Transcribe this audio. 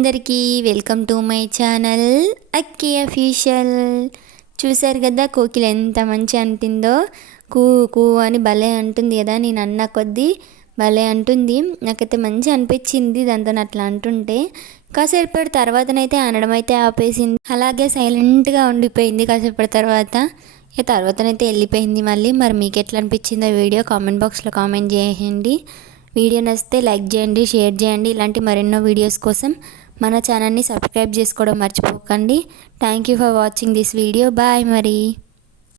అందరికీ welcome to my channel Akki official. చూసారు కదా కోకిల ఎంత మంచి అంటుందో, కూ కూ అని భలే అంటుంది కదా. నేను అన్న కొద్దీ భలే అంటుంది. నాకైతే మంచి అనిపించింది దాంతో అట్లా అంటుంటే. కాసేపటి తర్వాతనైతే అనడం అయితే ఆపేసింది, అలాగే సైలెంట్గా ఉండిపోయింది. కాసేపటి తర్వాతనైతే వెళ్ళిపోయింది మళ్ళీ. మరి మీకు ఎట్లా అనిపించిందో వీడియో కామెంట్ బాక్స్లో కామెంట్ చేయండి. వీడియో నచ్చితే లైక్ చేయండి, షేర్ చేయండి. ఇలాంటి మరెన్నో వీడియోస్ కోసం మన ఛానల్ని సబ్స్క్రైబ్ చేసుకోవడం మర్చిపోకండి. Thank you for watching this video. Bye మరి.